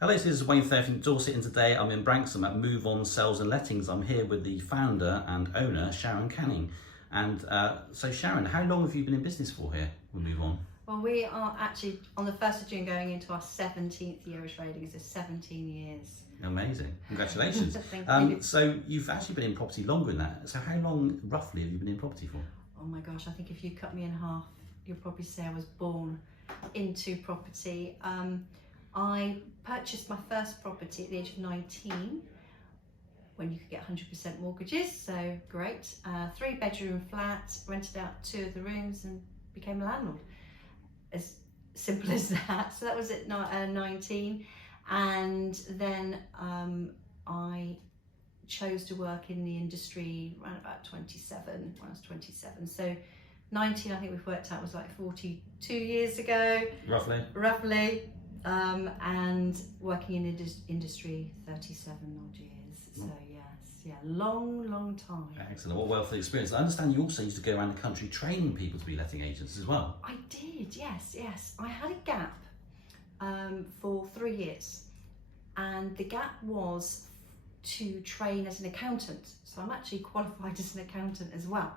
Hello, this is Wayne Fair from Dorset, and today I'm in Branksome at Move On Sales and Lettings. I'm here with the founder and owner, Sharon Canning. And so Sharon, how long have you been in business for here with Move On? Well, we are actually on the 1st of June going into our 17th year of trading. It's 17 years. Amazing, congratulations. Thank you. So you've actually been in property longer than that. So how long roughly have you been in property for? Oh my gosh, I think if you cut me in half, you'll probably say I was born into property. I purchased my first property at the age of 19 when you could get 100% mortgages, so great. 3-bedroom flat, rented out 2 of the rooms and became a landlord. As simple as that. So that was at 19, and then I chose to work in the industry around about 27, when I was 27. So 19, I think we've worked out, was like 42 years ago. Roughly. And working in industry 37 odd years. So yes, long time. Excellent, what wealth of experience. I understand you also used to go around the country training people to be letting agents as well. I did, yes. I had a gap for 3 years, and the gap was to train as an accountant. So I'm actually qualified as an accountant as well.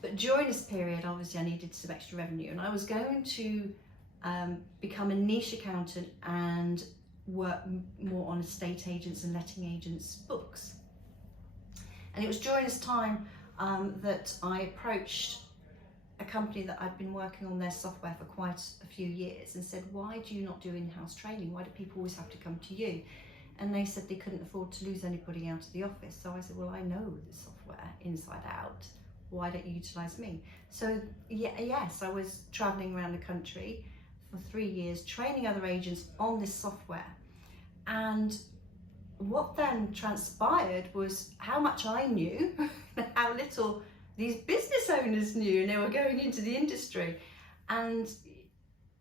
But during this period, obviously I needed some extra revenue, and I was going to become a niche accountant and work more on estate agents and letting agents' books. And it was during this time that I approached a company that I'd been working on their software for quite a few years and said, why do you not do in-house training? Why do people always have to come to you? And they said they couldn't afford to lose anybody out of the office. So I said, well, I know the software inside out. Why don't you utilise me? So yes, I was travelling around the country for 3 years, training other agents on this software. And what then transpired was how much I knew, how little these business owners knew, and they were going into the industry. And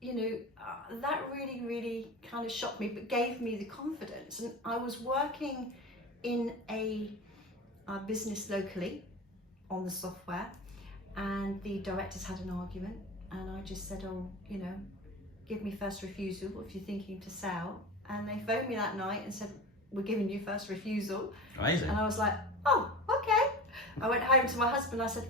that really kind of shocked me, but gave me the confidence. And I was working in a business locally on the software, and the directors had an argument, and I just said, give me first refusal if you're thinking to sell. And they phoned me that night and said, we're giving you first refusal. Amazing. And I was like, oh, okay. I went home to my husband, I said,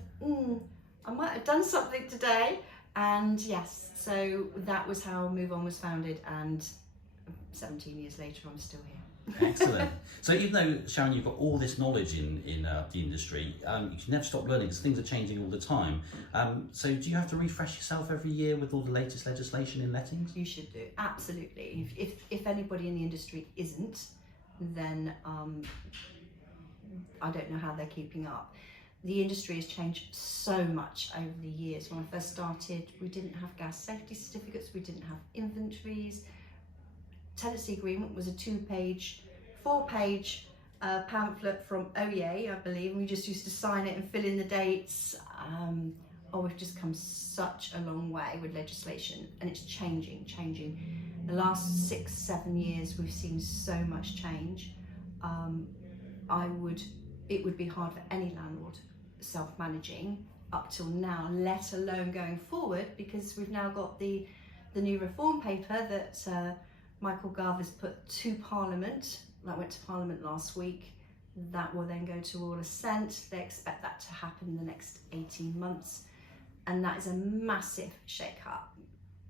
I might have done something today. And yes, so that was how Move On was founded, and 17 years later I'm still here. Excellent. So even though, Sharon, you've got all this knowledge in the industry, you can never stop learning because things are changing all the time. So do you have to refresh yourself every year with all the latest legislation in lettings? You should do, absolutely. If anybody in the industry isn't, then I don't know how they're keeping up. The industry has changed so much over the years. When I first started, we didn't have gas safety certificates, we didn't have inventories. Tenancy agreement was a 4-page pamphlet from OEA, I believe, and we just used to sign it and fill in the dates. We've just come such a long way with legislation, and it's changing. The last 6-7 years, we've seen so much change. It would be hard for any landlord self-managing up till now, let alone going forward, because we've now got the new reform paper that Michael Gove has put to Parliament. That went to Parliament last week. That will then go to all assent. They expect that to happen in the next 18 months. And that is a massive shake-up.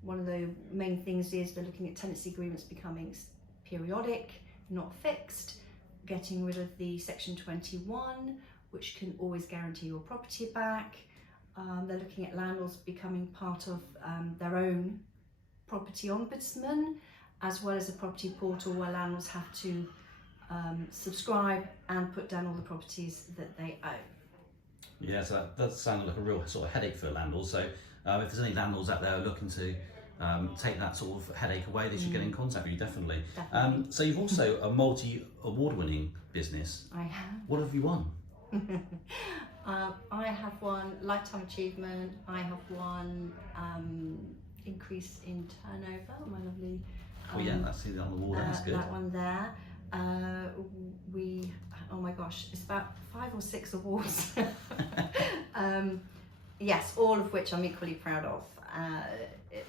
One of the main things is they're looking at tenancy agreements becoming periodic, not fixed, getting rid of the Section 21, which can always guarantee your property back. They're looking at landlords becoming part of their own property ombudsman, as well as a property portal where landlords have to subscribe and put down all the properties that they own. Yeah, so that does sound like a real sort of headache for landlords. So if there's any landlords out there looking to take that sort of headache away, they should get in contact with you, definitely. So you've also a multi-award-winning business. I have. What have you won? I have won Lifetime Achievement. I have won Increase in Turnover, my lovely. Oh yeah, that's the award. That's good. That one there. Oh my gosh, it's about 5 or 6 awards. Yes, all of which I'm equally proud of,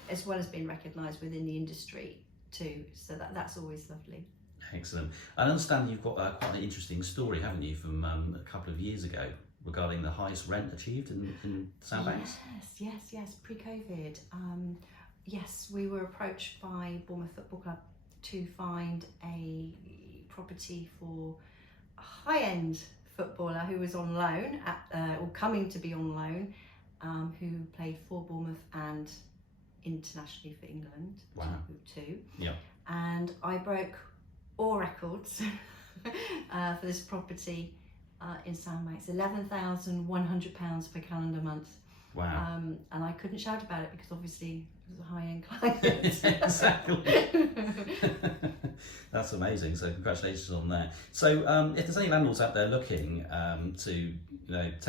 as well as being recognised within the industry. too. So that's always lovely. Excellent. I understand you've got quite an interesting story, haven't you, from a couple of years ago regarding the highest rent achieved in Sandbanks? Yes. Pre-COVID. Yes, we were approached by Bournemouth Football Club to find a property for a high-end footballer who was on loan or coming to be on loan, who played for Bournemouth and internationally for England. Wow. Too. Yeah. And I broke all records for this property in Sandbanks, £11,100 per calendar month. Wow. And I couldn't shout about it because obviously it was a high-end client. Exactly. That's amazing. So congratulations on that. So if there's any landlords out there looking to let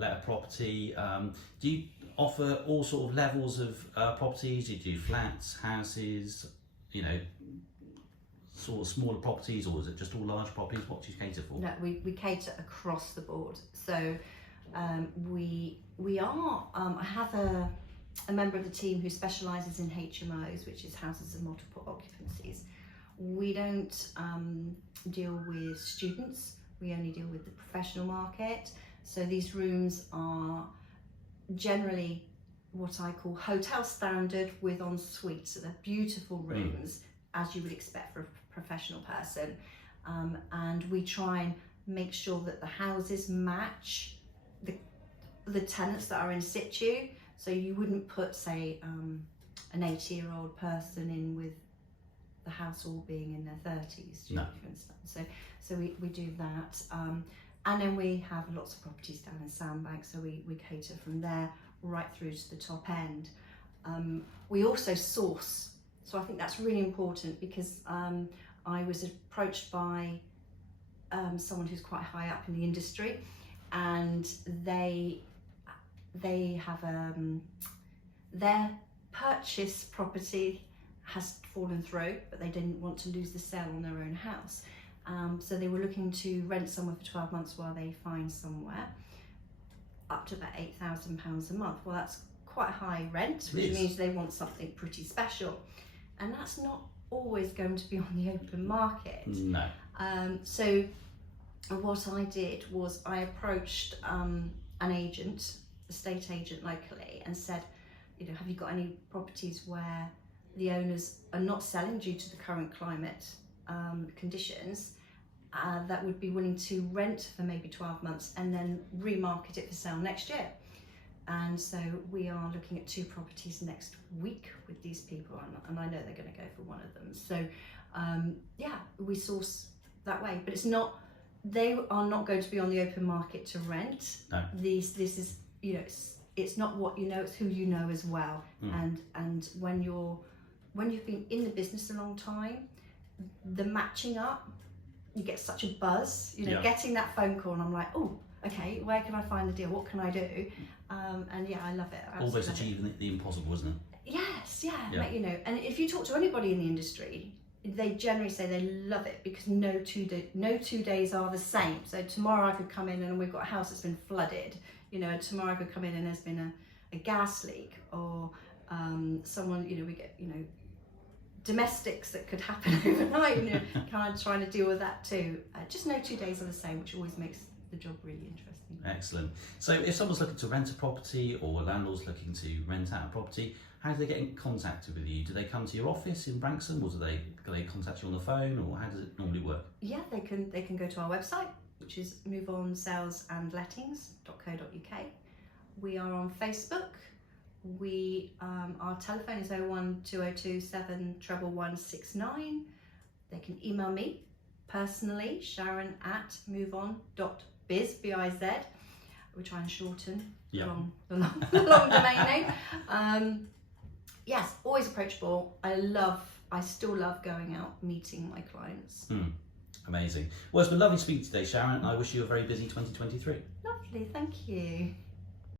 a property, do you offer all sort of levels of properties? Do you do flats, houses, sort of smaller properties, or is it just all large properties? What do you cater for? No, we cater across the board. So we are, I have a member of the team who specialises in HMOs, which is houses of multiple occupancies. We don't deal with students, we only deal with the professional market. So these rooms are generally what I call hotel standard with en suite. So they're beautiful rooms, as you would expect for a professional person. And we try and make sure that the houses match the tenants that are in situ. So you wouldn't put, say, an 80-year-old person in with the house all being in their 30s, no. for instance. So we do that. And then we have lots of properties down in Sandbanks, so we cater from there right through to the top end. We also source, so I think that's really important, because I was approached by someone who's quite high up in the industry, and they have their purchase property has fallen through, but they didn't want to lose the sale on their own house. So they were looking to rent somewhere for 12 months while they find somewhere, up to about £8,000 a month. Well, that's quite a high rent, which means they want something pretty special. And that's not always going to be on the open market. No. So what I did was I approached an estate agent locally, and said, have you got any properties where the owners are not selling due to the current climate conditions, that would be willing to rent for maybe 12 months and then remarket it for sale next year. And so we are looking at 2 properties next week with these people, and I know they're going to go for one of them. So we source that way, but they are not going to be on the open market to rent. No. This is, it's not what you know, it's who you know as well. And when you've been in the business a long time, the matching up, you get such a buzz, getting that phone call, and I'm like, oh, okay, where can I find the deal? What can I do? And yeah, I love it. Always achieving the impossible, isn't it? Yes, yeah. And if you talk to anybody in the industry, they generally say they love it, because no 2 days are the same. So tomorrow I could come in and we've got a house that's been flooded. Tomorrow I could come in and there's been a gas leak, or someone, we get, domestics that could happen overnight, kind of trying to deal with that too. Just no 2 days are the same, which always makes the job really interesting. Excellent. So if someone's looking to rent a property, or a landlord's looking to rent out a property, how do they get in contact with you? Do they come to your office in Branksome, or do they contact you on the phone, or how does it normally work? Yeah, they can go to our website, which is moveonsalesandlettings.co.uk. We are on Facebook. Our telephone is 01202 71169. They can email me personally, sharon@moveon.biz, B-I-Z. We try and shorten the long domain name. Yes, always approachable. I still love going out, meeting my clients. Amazing. Well, it's been lovely speaking today, Sharon. I wish you a very busy 2023. Lovely, thank you.